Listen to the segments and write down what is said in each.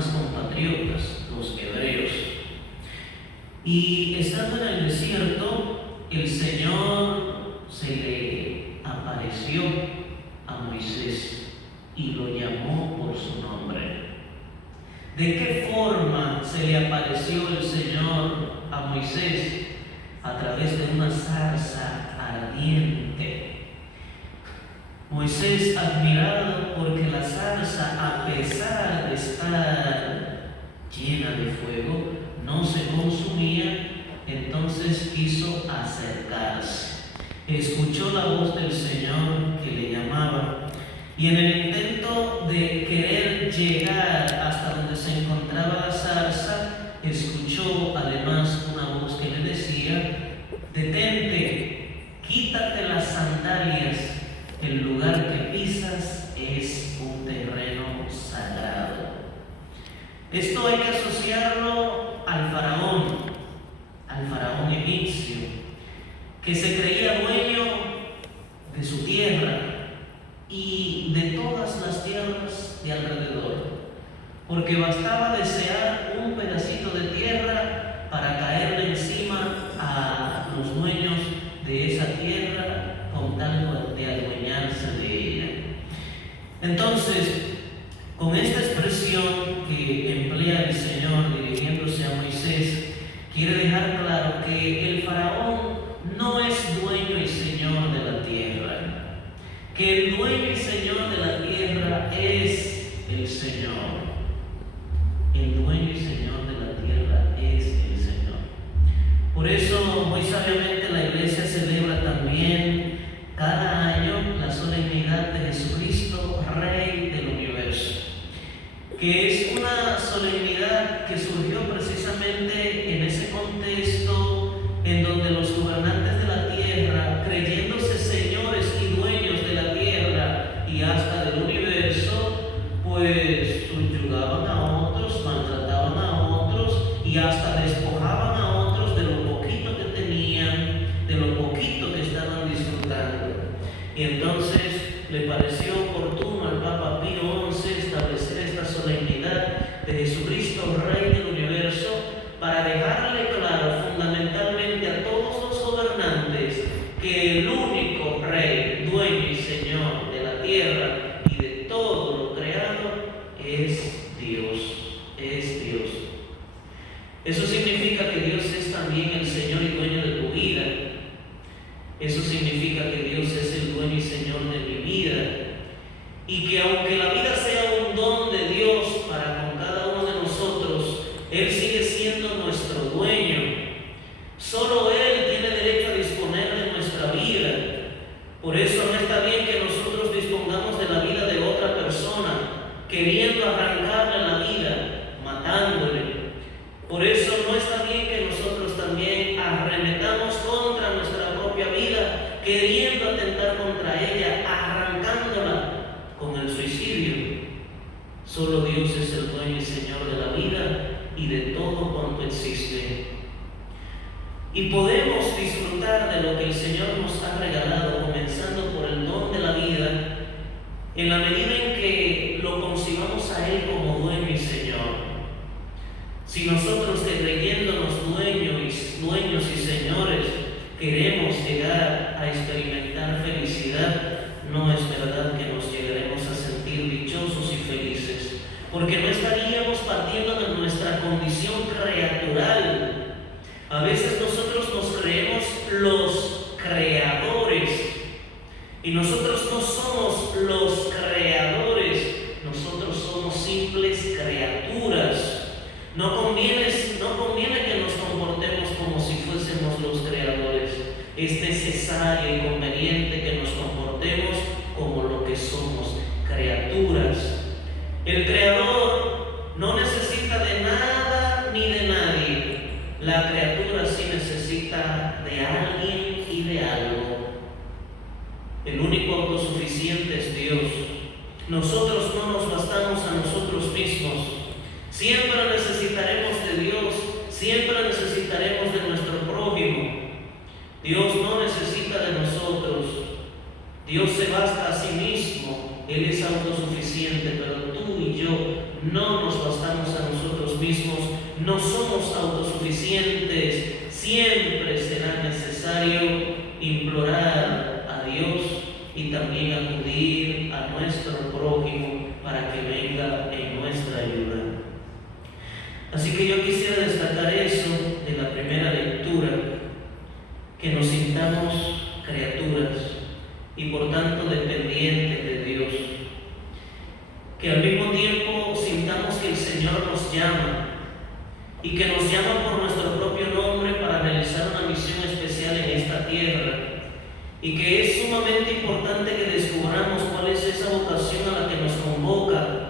demás compatriotas, los hebreos. Y estando en el desierto, el Señor se le apareció a Moisés y lo llamó por su nombre. ¿De qué forma se le apareció el Señor a Moisés? A través de una zarza ardiente. Moisés, admirado porque la zarza, a pesar de estar llena de fuego, no se consumía, entonces quiso acercarse. Escuchó la voz del Señor que le llamaba, y en el intento de querer llegar hasta donde se encontraba la zarza, escuchó además una voz que le decía: detente, quítate las sandalias, el lugar que pisas es un terreno sagrado. Esto hay que asociarlo al faraón egipcio, que se creía dueño de su tierra y de todas las tierras de alrededor, porque bastaba desear un pedacito de tierra para caerle encima a los dueños de esa tierra con tal de adueñarse de ella. Entonces, con esta expresión que emplea el Señor dirigiéndose a Moisés, quiere dejar claro que el faraón no es dueño y señor de la tierra, que el dueño y señor de la tierra es el Señor. El dueño y señor de la tierra es el Señor. Por eso, muy sabiamente, la Iglesia celebra también cada año la solemnidad de Jesucristo, Rey del Universo, que es una solemnidad que surgió precisamente en ese contexto en donde los gobernantes de la tierra, creyéndose señores y dueños de la tierra y hasta del universo, pues subyugaban a otros, maltrataban a otros y hasta despojaban a otros de lo poquito que tenían, de lo poquito que estaban disfrutando. Y entonces le pareció oportuno al Papa Pío XI establecer esta solemnidad de Jesucristo, Rey del Universo, para dejarle claro fundamentalmente a todos los gobernantes que el único Rey, dueño y Señor de la tierra y de todo lo creado es Dios, es Dios. Eso significa que Dios es también el Señor y dueño de tu vida. Eso significa que Dios es el dueño y Señor de mi vida. Y que aunque la vida sea un don de Dios para con cada uno de nosotros, Él sigue siendo nuestro dueño. Solo Él tiene derecho a disponer de nuestra vida. Por eso no está bien que nosotros dispongamos de la vida de otra persona, queriendo arrancarle la vida, matándole. Por eso no está bien que nosotros también arremetamos contra nuestra propia vida, queriendo atentar contra ella, arrancándola con el suicidio. Solo Dios es el dueño y Señor de la vida y de todo cuanto existe. Y podemos disfrutar de lo que el Señor nos ha regalado, comenzando por el don de la vida, en la medida en que lo concibamos a Él como dueño y Señor. Si nosotros, creyéndonos dueños y señores, queremos llegar a experimentar felicidad, no es verdad que nos llegaremos a sentir dichosos y felices, porque no estaríamos partiendo de nuestra condición creatural. A veces nosotros nos creemos los creadores, y nosotros no somos los creadores, nosotros somos simples criaturas. No conviene que nos comportemos como si fuésemos los creadores. Es necesario y conveniente que nos comportemos como lo que somos, criaturas. El Creador no necesita de nada ni de nadie. La criatura sí necesita de alguien y de algo. El único autosuficiente es Dios. Nosotros no nos bastamos a nosotros mismos. Siempre necesitaremos de Dios, siempre necesitaremos de nuestro prójimo. Dios no necesita de nosotros. Dios se basta a sí mismo. Él es autosuficiente, pero tú y yo no nos bastamos a nosotros mismos, no somos autosuficientes. Siempre será necesario implorar a Dios y también acudir a nuestro prójimo para que venga en nuestra ayuda. Así que yo quisiera destacar eso de la primera lectura, que nos sintamos criaturas y por tanto dependientes de Dios, que al mismo tiempo sintamos que el Señor nos llama y que nos llama por nuestro propio nombre para realizar una misión especial en esta tierra, y que es sumamente importante que descubramos cuál es esa vocación a la que nos convoca,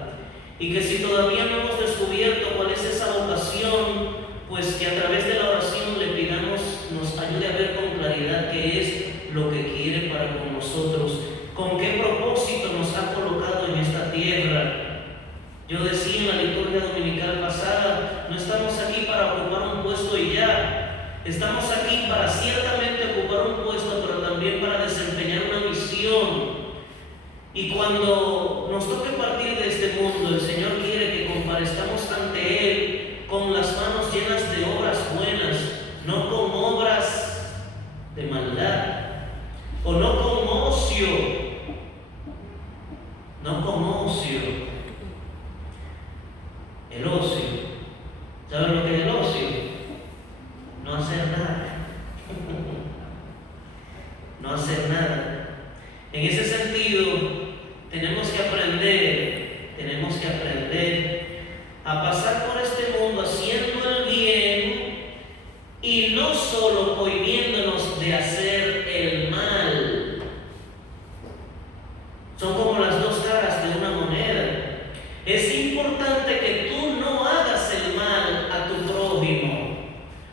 y que si todavía no hemos descubierto cuál es esa vocación, pues que a través de la oración le pidamos nos ayude a ver con claridad qué es lo que quiere para con nosotros, con qué propósito nos ha colocado en esta tierra. Yo decía en la liturgia dominical pasada, no estamos aquí para ocupar un puesto y ya. Estamos aquí para ciertamente ocupar un puesto, pero también para desempeñar una misión. Y cuando nos toque partir de este mundo, el Señor quiere que comparezcamos ante Él con las manos llenas de obras buenas, no con obras de maldad, o no con ocio, no con ocio. El ocio, ¿saben lo que es el ocio? No hacer nada. No hacer nada. En ese sentido, tenemos que aprender a pasar por este mundo haciendo el bien y no solo prohibiéndonos de hacer el mal. Son como las dos caras de una moneda. Es importante que tú no hagas el mal a tu prójimo,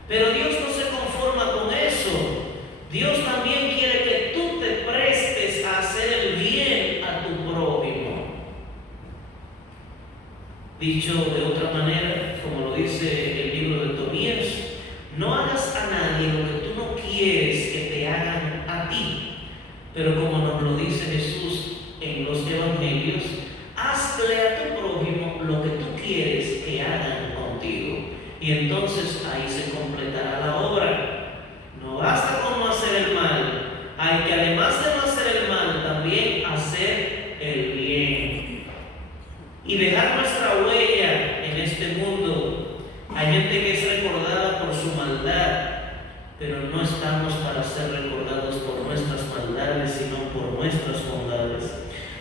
pero Dios no se conforma con eso. Dios también quiere que tú te prestes a hacer el bien a tu prójimo. Dicho de otra manera, como lo dice el libro de Tobías, no hagas a nadie lo que tú no quieres que te hagan a ti, pero como nos lo dice Jesús en los evangelios, hazle a tu prójimo lo que tú quieres que hagan contigo. Y entonces ahí se completará la obra. No basta con no hacer el mal, hay que además de no hacer el mal, también hacer el bien. Y dejar nuestra huella en este mundo. Hay gente que es recordada por su maldad, pero no estamos para ser recordados por nuestras maldades, sino por nuestras bondades.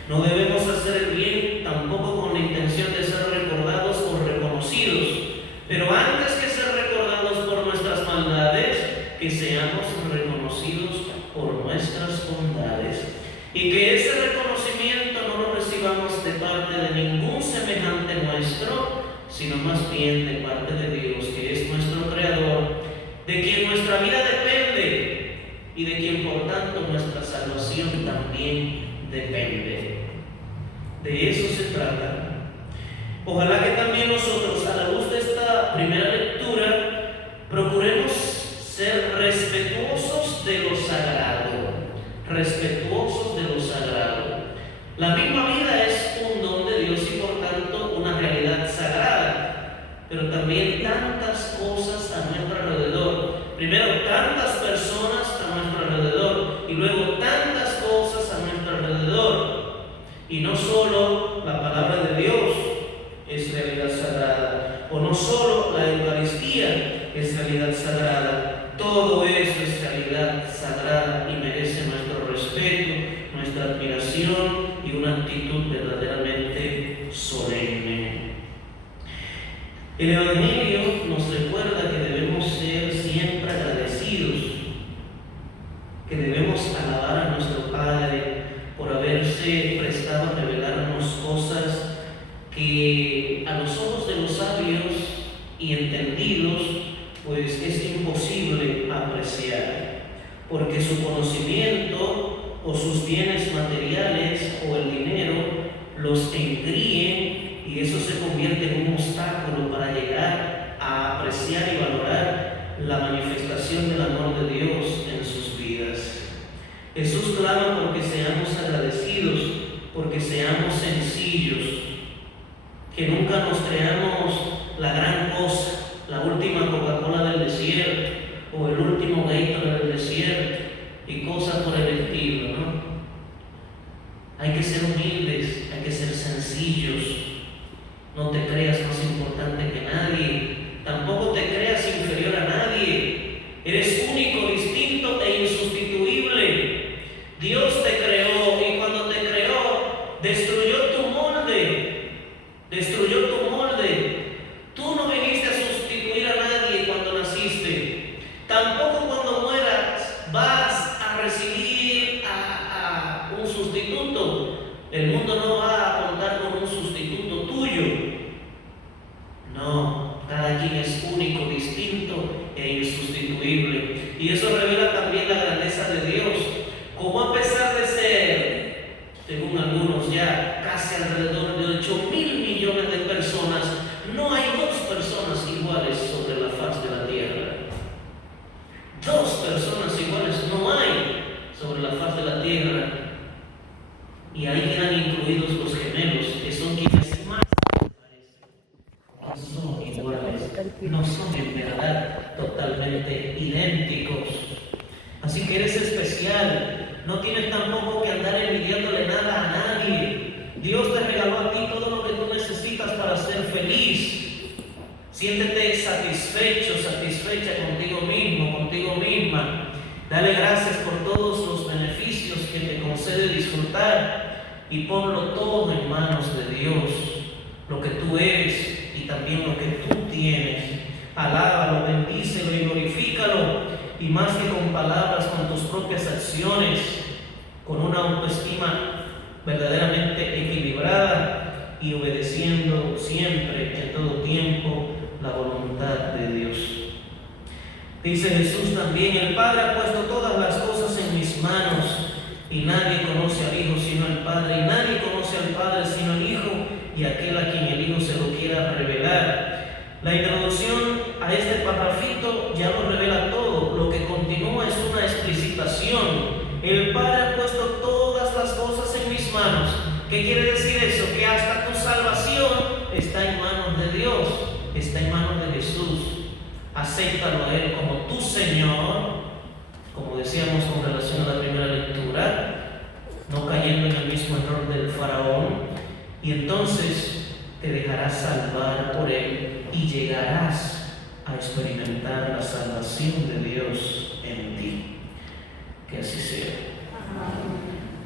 No debemos hacer el bien tampoco con la intención de ser recordados o reconocidos, pero antes que ser recordados por nuestras maldades, que seamos reconocidos por nuestras bondades, y que ese reconocimiento no lo recibamos de parte de ningún semejante nuestro, sino más bien de parte de Dios, que es nuestro Creador, de quien nuestra vida depende y de quien por tanto nuestra salvación también depende. De eso se trata. Ojalá que también nosotros, a la luz de esta primera lectura, procuremos ser respetuosos de lo sagrado. Respetuosos de lo sagrado. La misma vida es un don de Dios y por tanto una realidad sagrada, pero también tantas cosas a nuestro alrededor. Primero, tantas personas a nuestro alrededor y luego tantas cosas a nuestro alrededor. Y no solo la palabra de Dios es realidad sagrada, o no solo la Eucaristía es realidad sagrada, todo eso es realidad sagrada y merece nuestro respeto, nuestra admiración y una actitud verdaderamente solemne. El Evangelio nos recuerda que debemos ser siempre agradecidos, que debemos alabar a nuestro Padre por haberse prestado a revelarnos cosas que a los ojos de los sabios y entendidos pues es imposible apreciar, porque su conocimiento o sus bienes materiales o el dinero los engríen y eso se convierte en un obstáculo para llegar a apreciar y valorar la manifestación del amor de Dios en sus vidas. Jesús clama porque seamos agradecidos, porque seamos sencillos, que nunca nos creamos la gran cosa, la última Coca-Cola del desierto o el último Gatorade del desierto y cosas por el estilo, ¿no? Hay que ser humildes, hay que ser sencillos. No te creas más importante que nadie, tampoco te creas inferior a nadie. Eres único, distinto e insustituible. Dios te creó y cuando te creó destruyó tu molde, destruyó tu molde. Tú no viniste a sustituir a nadie cuando naciste, tampoco cuando mueras vas a recibir a un sustituto. El mundo no va a contar con un sustituto tuyo. No, cada quien es único, distinto e insustituible. Y eso revela también la grandeza de Dios, como a pesar de ser, según algunos ya, casi alrededor de 8.000 millones de personas, no hay dos personas iguales sobre la faz de la tierra. Dos personas iguales no hay sobre la faz de la tierra. Y ahí quedan incluidos los gemelos, que son quienes más se parecen. No son iguales, no son en verdad totalmente idénticos. Así que eres especial, no tienes tampoco que andar envidiándole nada a nadie. Dios te regaló a ti todo lo que tú necesitas para ser feliz. Siéntete satisfecho, satisfecha contigo mismo, contigo misma. Dale gracias por todos los beneficios que te concede disfrutar y ponlo todo en manos de Dios. Lo que tú eres y también lo que tú tienes. Alábalo, bendícelo y glorifícalo. Y más que con palabras, con tus propias acciones, con una autoestima verdaderamente equilibrada y obedeciendo siempre, en todo tiempo, la voluntad de Dios. Dice Jesús también: el Padre ha puesto todas las cosas en mis manos, y nadie conoce al Hijo sino el Padre, y nadie conoce al Padre sino el Hijo, y aquel a quien el Hijo se lo quiera revelar. La introducción a este parrafito ya lo revela todo. Lo que continúa es una explicitación. El Padre ha puesto todas las cosas en mis manos. ¿Qué quiere decir eso? Que hasta tu salvación está en manos de Dios, está en manos de Jesús. Acéptalo a Él como tu Señor, como decíamos con relación a la primera lectura, no cayendo en el mismo error del faraón, y entonces te dejarás salvar por Él y llegarás a experimentar la salvación de Dios en ti. Que así sea. Amén.